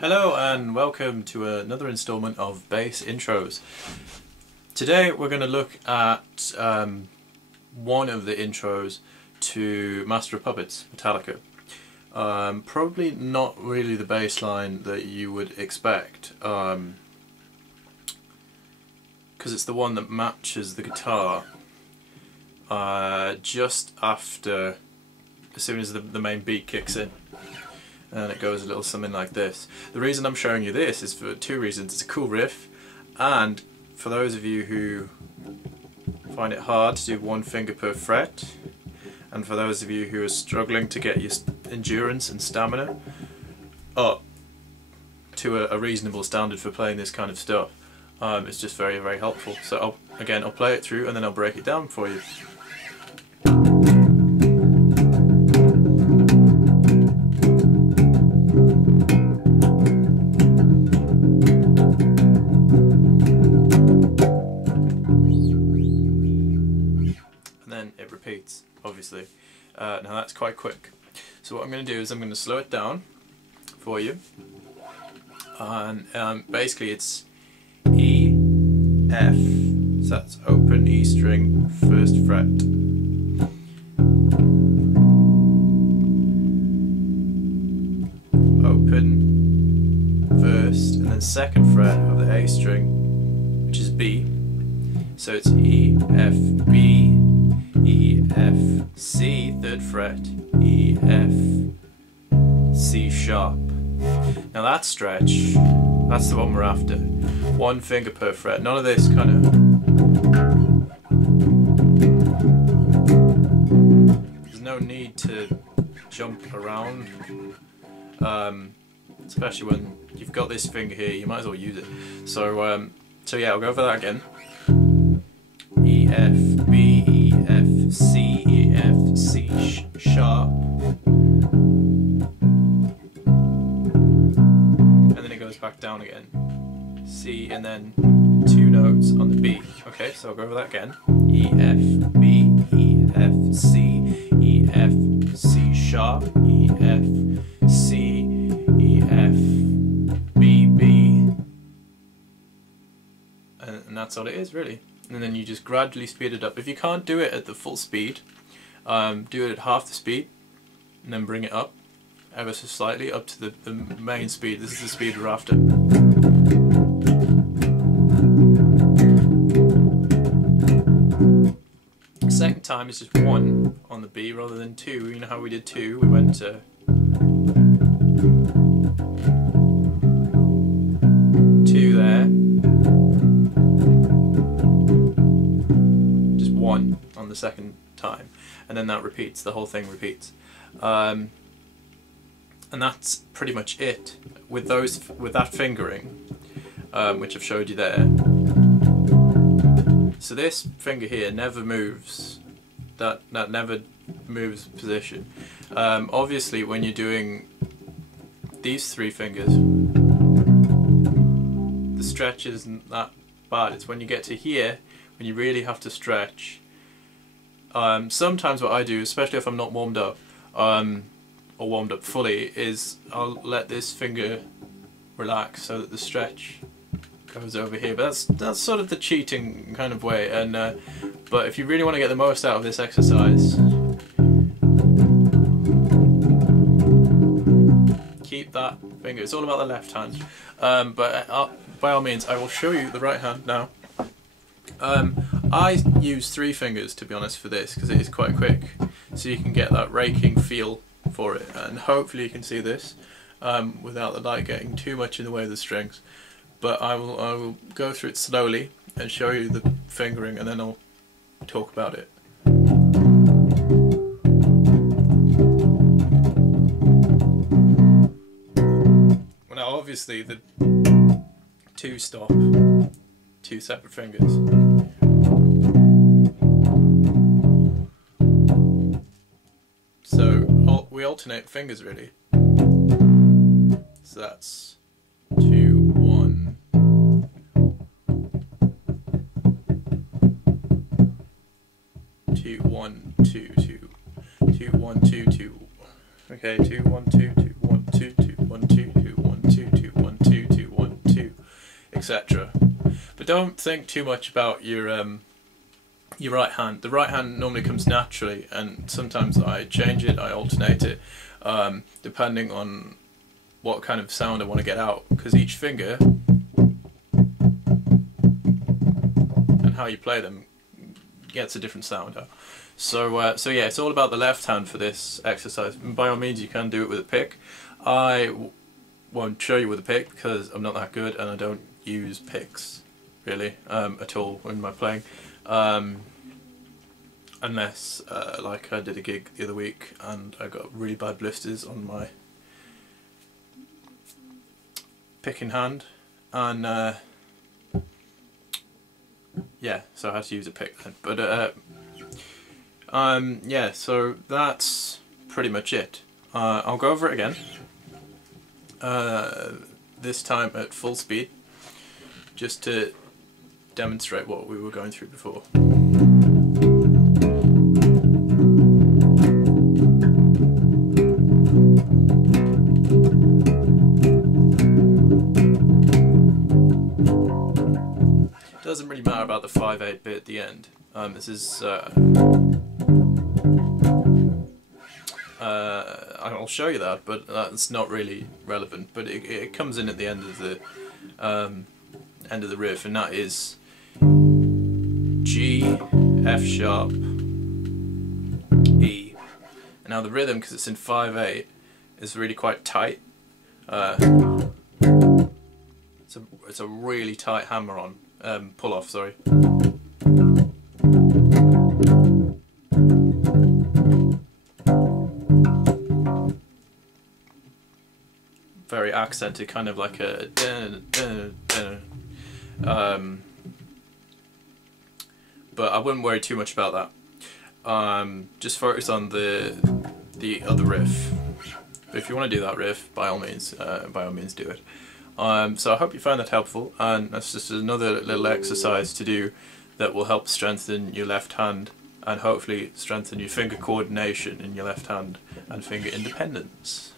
Hello and welcome to another installment of Bass Intros. Today we're going to look at one of the intros to Master of Puppets, Metallica. Probably not really the bass line that you would expect, because it's the one that matches the guitar just after, as soon as the main beat kicks in. And it goes a little something like this. The reason I'm showing you this is for two reasons. It's a cool riff, and for those of you who find it hard to do one finger per fret, and for those of you who are struggling to get your endurance and stamina up to a reasonable standard for playing this kind of stuff, it's just very, very helpful. So I'll play it through and then I'll break it down for you. It repeats, obviously. Now that's quite quick. So what I'm going to do is I'm going to slow it down for you. And basically it's E, F, so that's open E string, first fret. Open, first, and then second fret of the A string, which is B. So it's E, F, B, E, F, C, third fret, E, F, C sharp. Now that stretch, that's the one we're after. One finger per fret. None of this kind of... There's no need to jump around, especially when you've got this finger here, you might as well use it. So yeah, I'll go over that again. E, F, B, E, F, C, E, F, C sharp, and then it goes back down again. C, and then two notes on the B. Okay, so I'll go over that again. E, F, B, E, F, C, E, F, C sharp, E, F, C, E, F, B, B, and that's all it is really. And then you just gradually speed it up. If you can't do it at the full speed, do it at half the speed, and then bring it up ever so slightly up to the main speed. This is the speed we're after. Second time is just one on the B rather than two. You know how we did two? We went to two there. One on the second time, and then that repeats, the whole thing repeats, and that's pretty much it with that fingering, which I've showed you there. So this finger here never moves, that never moves position. Obviously when you're doing these three fingers, the stretch isn't that bad. It's when you get to here when you really have to stretch. Sometimes what I do, especially if I'm not warmed up, or warmed up fully, is I'll let this finger relax so that the stretch goes over here. But that's sort of the cheating kind of way. And but if you really want to get the most out of this exercise, keep that finger. It's all about the left hand. But by all means, I will show you the right hand now. I use three fingers, to be honest, for this because it is quite quick, so you can get that raking feel for it, and hopefully you can see this without the light getting too much in the way of the strings. But I will go through it slowly and show you the fingering, and then I'll talk about it. Well, now obviously the two stop, two separate fingers. So we alternate fingers really. So that's 2, 1. 2, 1, 2, 2. 2, 1, 2, 2. Okay, 2, 1, 2, 2, 1, 2, 2, 1, 2, 2, 1, 2, 2, etc. But don't think too much about your right hand. The right hand normally comes naturally, and sometimes I change it, I alternate it, depending on what kind of sound I want to get out, because each finger and how you play them gets a different sound out. So yeah, it's all about the left hand for this exercise. And by all means, you can do it with a pick. I won't show you with a pick because I'm not that good, and I don't use picks really at all in my playing, unless like I did a gig the other week and I got really bad blisters on my picking hand, and yeah, so I had to use a pick then. But yeah, so that's pretty much it. I'll go over it again, this time at full speed, just to demonstrate what we were going through before. Doesn't really matter about the 5/8 bit at the end. This is I'll show you that, but that's not really relevant. But it comes in at the end of the riff, and that is G, F sharp, E. And now the rhythm, because it's in 5/8, is really quite tight. It's a really tight hammer-on. Pull off, sorry. Very accented, kind of like a but I wouldn't worry too much about that. Just focus on the other riff. But if you want to do that riff, by all means do it. So I hope you found that helpful, and that's just another little exercise to do that will help strengthen your left hand and hopefully strengthen your finger coordination in your left hand and finger independence.